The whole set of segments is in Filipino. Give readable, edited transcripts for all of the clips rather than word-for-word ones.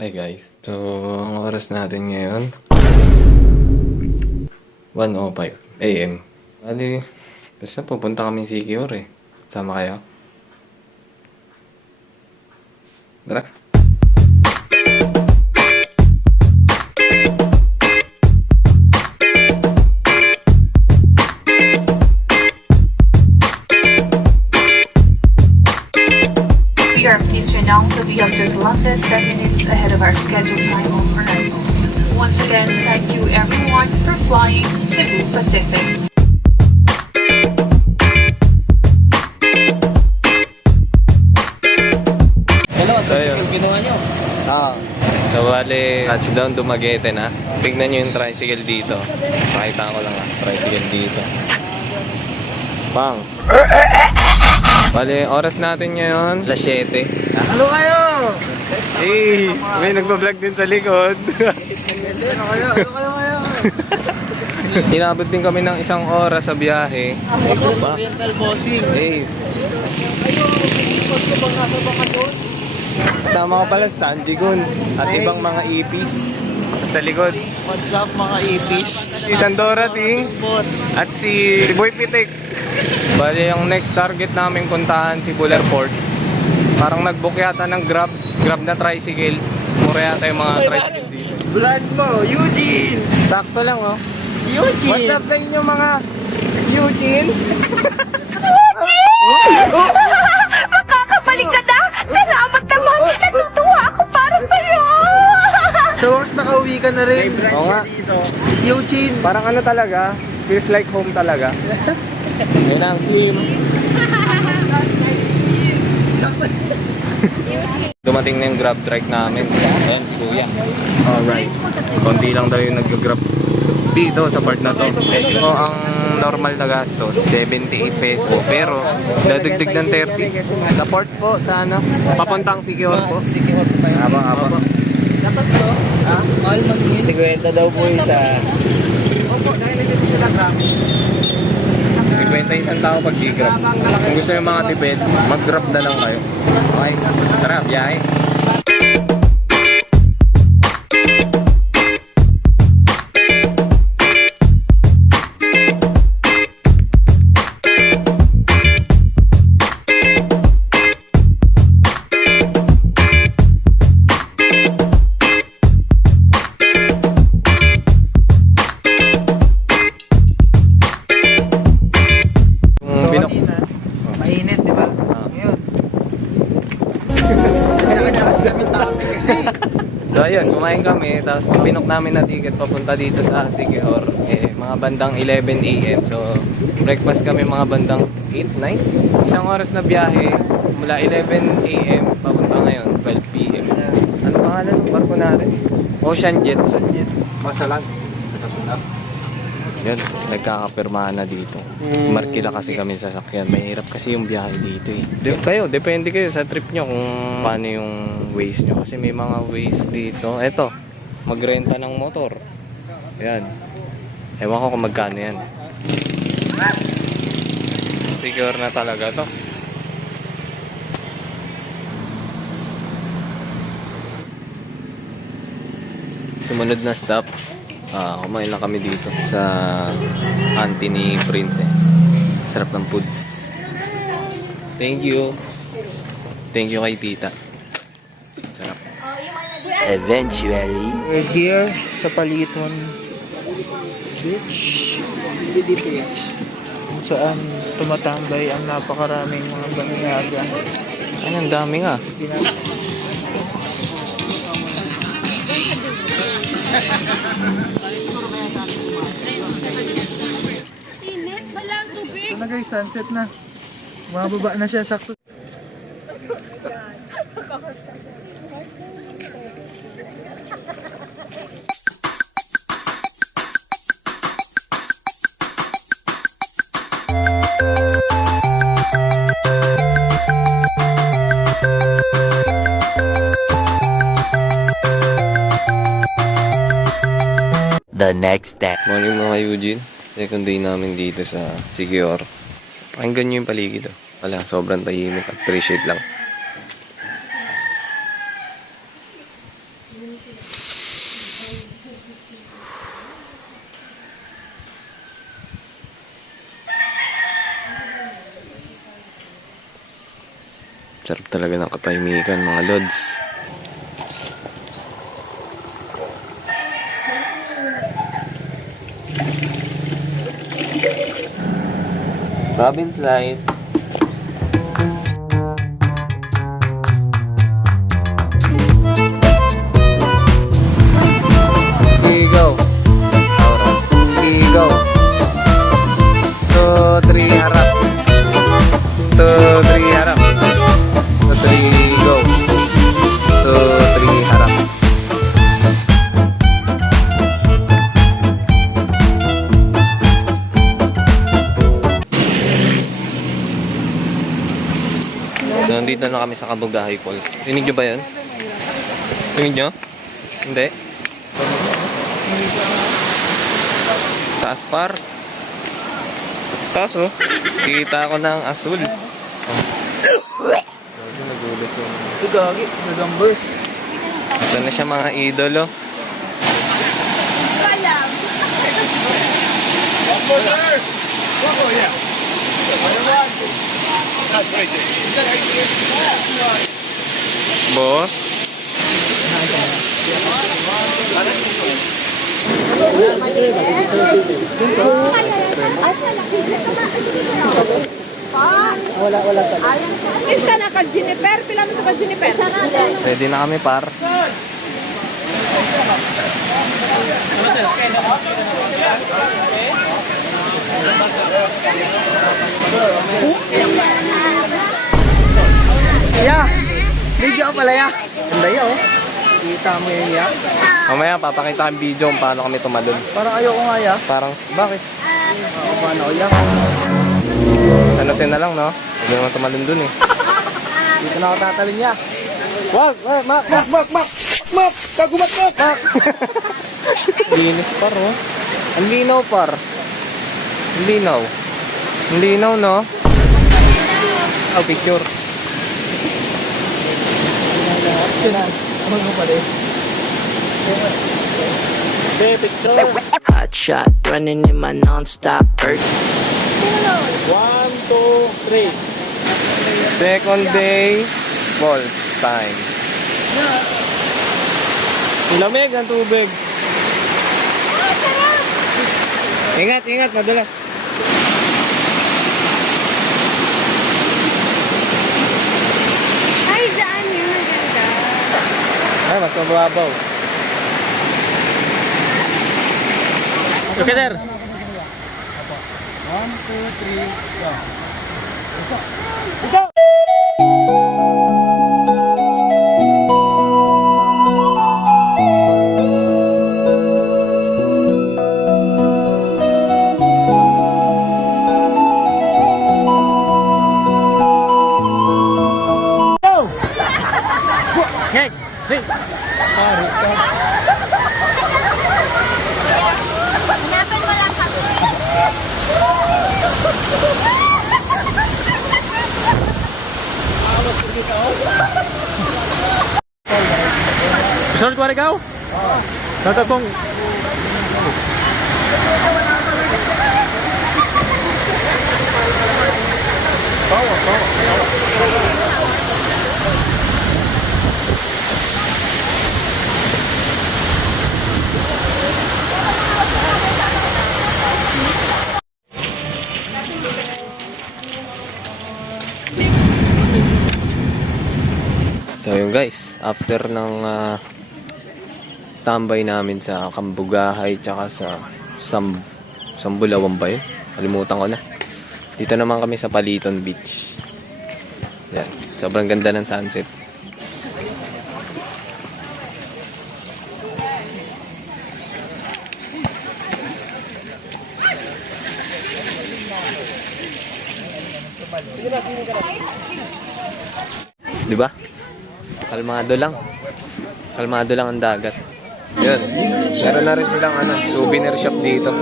Hi guys. So, ang oras natin ngayon 1:05 AM. Bali, basta pupunta kami sa Siquijor eh. Sama kayo? Tara. We are pleased to announce that we have just landed 10 minutes ahead of our scheduled time of arrival. Once again, thank you everyone for flying Cebu Pacific. Hello, So, yun. yung ginawa nyo? So, bali, touchdown Dumaguete na. Tignan nyo yung tricycle dito. Pakita ko lang tricycle dito. Pang. Bali, oras natin ngayon, alas 7. Ano kayo? Hey, may nagpa-vlog din sa likod. Ano kayo? Inabot din kami ng 1 oras sa biyahe. Negros Oriental Bossing. Hey, kasama ko pala si Sanjigun at ibang mga ipis sa likod. What's up mga ipis? Si Sandora Ting Boss. at si Boy Pitik. Bali, yung next target namin puntahan si Buller Port. Parang nag-book yata ng Grab na tricycle. Mura yata yung mga tricycle dito. Vlog mo, Eugene! Sakto lang oh. Eugene! What's up sa inyo mga Eugene? Makakabalik ka na! Salamat naman! Natutuwa ako para sa'yo! Sa wakas nakauwi ka na rin. Oo nga. Eugene! Parang ano talaga, feels like home talaga. Yun ang team. Dumating na yung grab trike namin. Ayan si Kuya. Alright. Konti lang daw yung nag-grab dito sa part na to. So, ang normal na gastos, 78 peso. Pero, dadagdag ng 30. Sa port po, sa ano? Papuntang Siquijor po. Siquijor pa yun. Abang. Dapat to? Ha? Mahal mag-in? 50 daw po isa. Opo, dahil dito sila grab. 50 isang tao pag di-grab. Kung gusto yung mga tipid, mag-grab na lang kayo. Okay, tara, biyahe. Binok. Mainit, di ba? Ngayon. Kanya-kanya kasi kami topic kasi. So ayun, kumain kami, tapos pag binok namin na ticket papunta dito sa Siquijor, mga bandang 11 AM. So, breakfast kami mga bandang 8, 9. Isang oras na biyahe, mula 11 AM, papunta ngayon, 12 PM. Ano pangalan ng barko natin? Ocean Jet. Masalag. Yan, nagkakapirmahan na dito. Markila kasi kami sa sasakyan. Mahirap kasi yung biyahe dito eh. Depende kayo sa trip nyo kung paano yung ways nyo. Kasi may mga ways dito. Eto, magrenta ng motor. Yan. Ewan ko kung magkano yan. Secure na talaga to. Sumunod na stop. Kumain lang kami dito sa auntie ni Princess. Sarap ng foods. Thank you. Thank you kay tita. Sarap. Eventually. We're here sa Paliton Beach. Kung saan tumatambay ang napakaraming mga banyaga. Ay, ang dami nga. Init, walang tubig. Ano guys, sunset na. Mababa na siya sakto. The next step. Morning mga Eugene. Second day namin dito sa Siquijor. Pakinggan nyo yung paligid. Wala, sobrang tahimik. Appreciate lang. Sarap talaga ng katahimikan mga lods. Robin slide. Go. Go. 2, 3 harap. 2, 3 harap. 2, 3 go. 2, 3 harap. So, nandito na kami sa Kabugahay Falls. Rinig nyo ba yun? Rinig nyo? Hindi? Taas par. Taas oh. Kita ko ng asul. Nagulat ko. Ito gagi, the numbers. Ito na siya mga idolo. Boss. Wala pa. Is ka na ka Juniper? Pila mo ka Juniper? Ready na kami par. Ya, video pala ya. Ganda yun oh. Kita mo yung ya. Mamaya papakita ang video kung paano kami tumalon. Parang ayoko nga ya. Parang, bakit? Paano ya? Sanosin na lang, no? Hindi naman tumalon dun eh. Dito na ako tatalin niya. Wag! Mak! Kagumat ka! Mak! Linis par, oh. Ang linaw par. Ang linaw. Ang linaw, no? Oh, picture. Ano mo pala eh? Picture! Hot shot running in my non-stop earth. 1, 2, 3. Second day, falls time. Ang lamig ang tubig. Ingat, ingat, madulas. Ay, daan yun. Maganda. Ay, mas mababaw. Okay, there. 1, 2, 3, go. Hey, hey. Hanapan mo lang kami. Gusto ko rin ikaw? Natatong. So yun guys, after ng tambay namin sa Kambugahay tsaka sa Sambulawan ba yun? Kalimutan ko na. Dito naman kami sa Paliton Beach. Yan, sobrang ganda ng sunset. Di ba? Kalmado lang. Kalmado lang ang dagat. Yun. Meron na rin silang souvenir shop dito.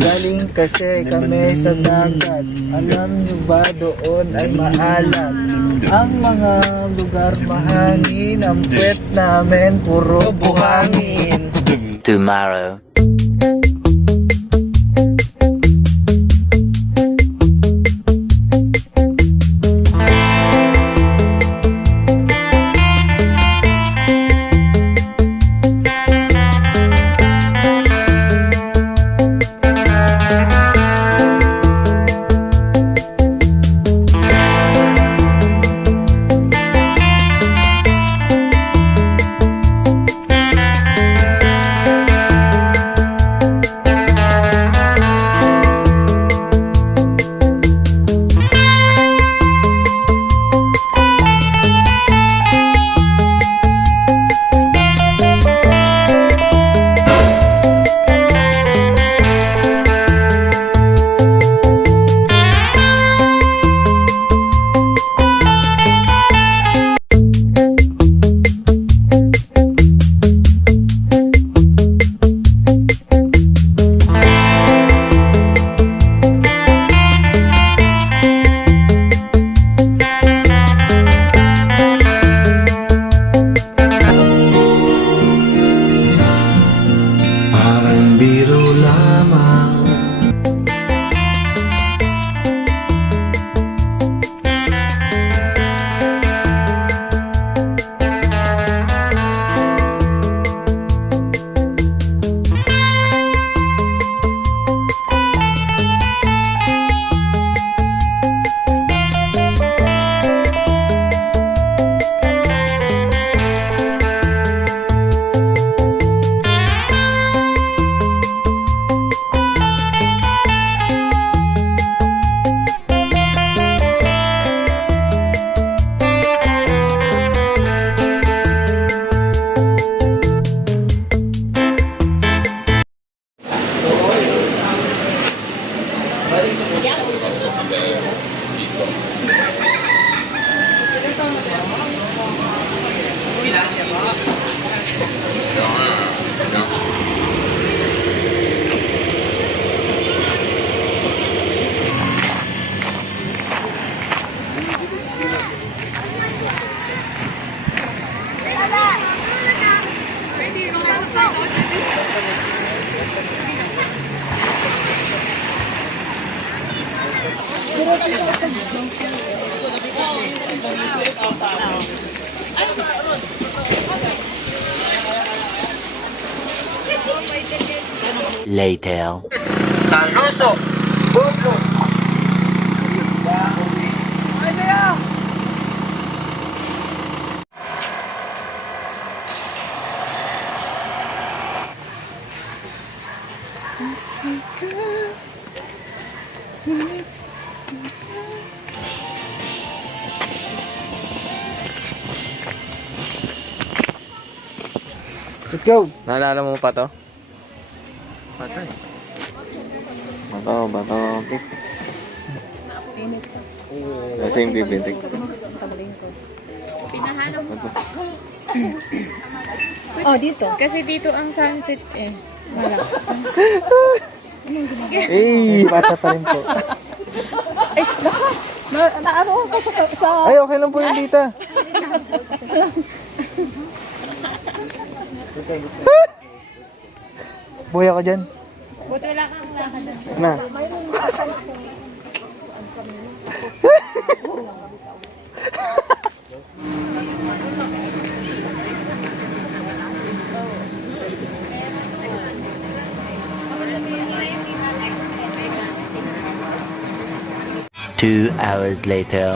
Galing kasi kami sa dagat. Alam nyo ba doon ay maalat? Ang mga lugar mahangin. Ang puwet namin puro buhangin. Tomorrow. Later. Let's go! Naalala mo pa to? Patay. Bato. Okay. Kasi yung bibintig. Oh, dito. Kasi dito ang sunset eh. Wala. Hey! Bata pa rin po. Ay, naka! Naano ko sa... Ay, okay lang po yung dita. Buhay ako dyan. Buti wala kang lakad. Na. Two hours later.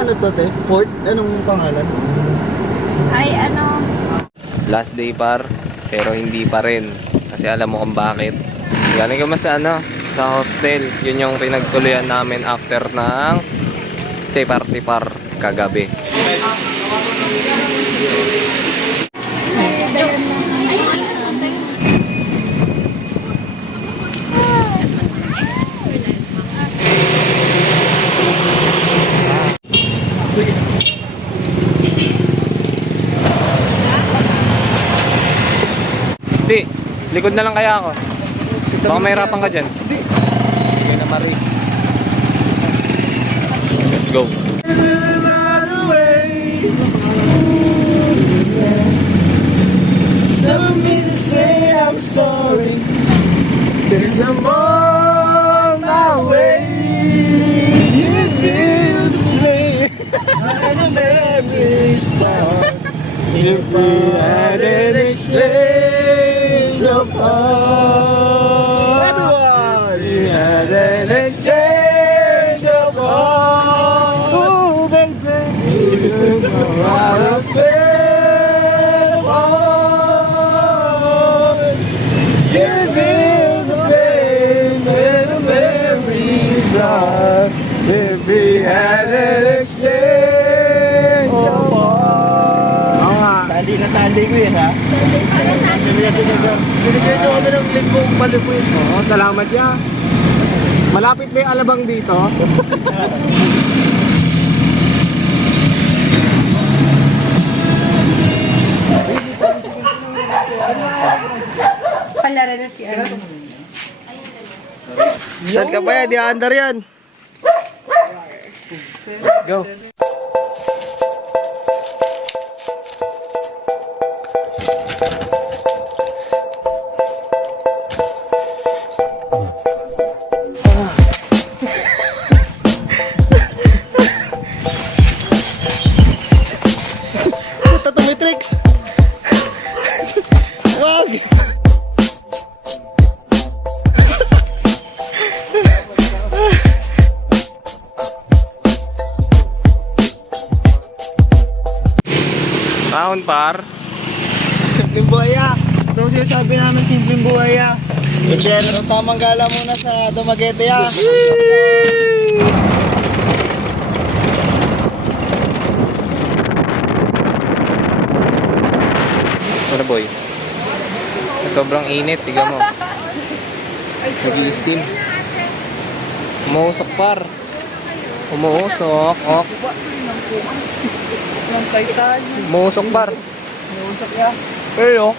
Ano to, te? Port? Anong pangalan? Ay, ano... Last day par, pero hindi pa rin. Kasi alam mo kung bakit. Galing kami sa sa hostel. Yun yung pinagtuluyan namin after ng party par kagabi. Di, likod na lang kaya ako. Baka mahirapan ka dyan. Hindi. Sige na Maris. go. Some me to say I'm sorry. Cause I'm on my way. You feel the flame. And the memories gone. If we had an exchange of hearts. Everyone! We had an exchange of hearts. Oh, baby. You know how to feel apart. You feel the pain when the memories gone. If we had an exchange of hearts. Sali na sali ko yun, ha? Binigyan nyo kami ng linggong malimuin. Oo, salamat ya. Malapit ba yung alabang dito? Palaro na si ano. Saan ka ba yan? Di andar yan. Let's go. Puta, tumitrix. Wag. Round par. Simpleng buhay, ah. Ito ang sinasabi namin, simpleng buhay, ah. So, tamang gala muna sa Dumaguete, ah. Ano boy? Sobrang init, tiga mo. Nag-i-steam. Umuusok par. Umuusok. Ok. Umuusok par. Nausap ya. Pero,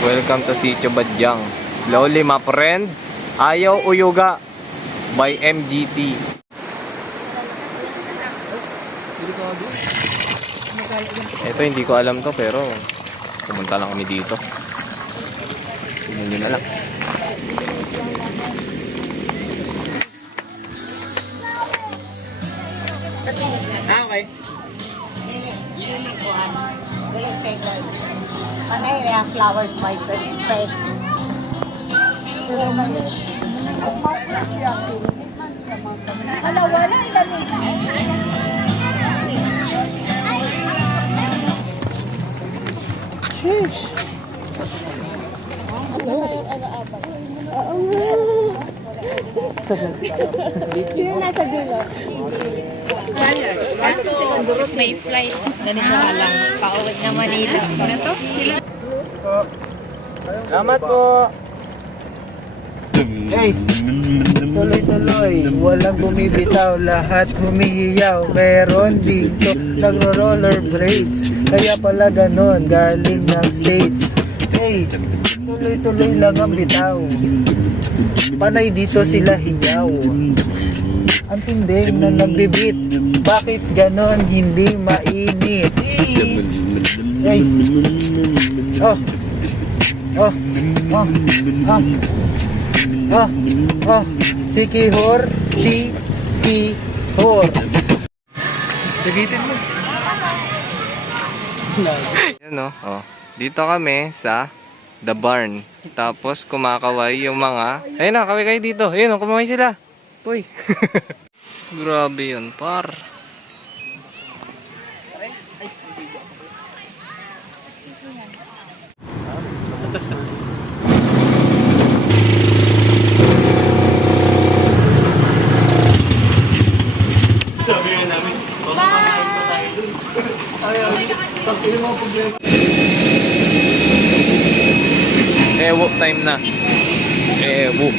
welcome to Sitio Badyang. Slowly, my friend. Ayaw Uyuga by MGT. Ito hindi ko alam to pero pumunta lang kami dito. Tingnan nyo na lang. Okay. Flowers my friend. Ala, wala Sino nasa dulo? Kaso segundo route may flight. Ganito ka lang. Pauwi na Manila. Ano to? Salamat po. Hey, tuloy-tuloy, walang bumibitaw, lahat humihiyaw. Meron dito nagro-rollerblades, kaya pala ganon, galing ng States. Hey, tuloy-tuloy lang ang bitaw, panay dito sila hiyaw. Ang tinding na nagbibit, bakit ganon hindi mainit? Hey, oh, oh, oh, oh. Si Kihor, si Kihor. Sagitin mo. Yan no. Oh. Dito kami sa The Barn. Tapos kumakaway yung mga... Ayun na, kaway kayo dito. Ayun o, kumaway sila. Uy. Grabe yun, par. Ewo time na. Ewo.